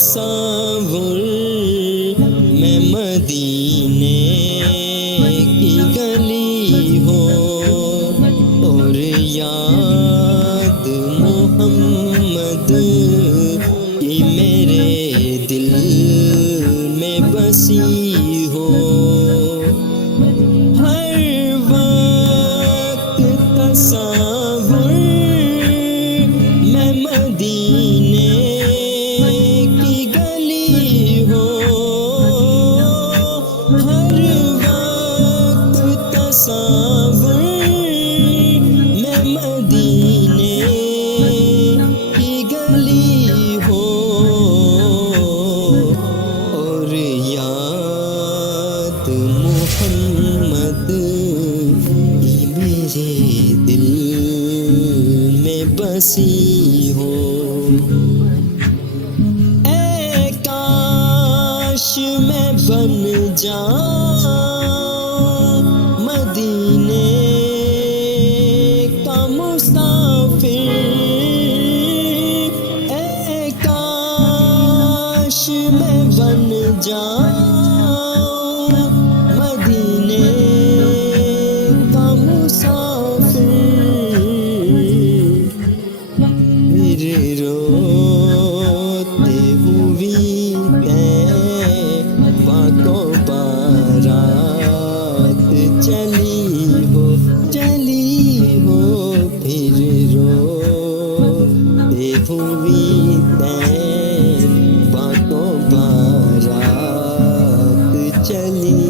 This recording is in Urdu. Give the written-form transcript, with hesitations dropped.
تصور میں مدینے کی گلی ہو اور یاد محمد کی میرے دل میں بسی ہو. ہر وقت تصور میں مدینے کی گلی ہو. ہر وقت تصور میں مدینے کی گلی ہو اور یاد محمد کی میرے دل میں بسی ہو. اے کاش میں بن جاؤں مدینے کا مسافر. اے کاش میں بن جاؤں مدینے کا مسافر. پھر روتے ہوئی طیبہ بارات چلی ہو پھر روتے ہوئی طیبہ بارات چلی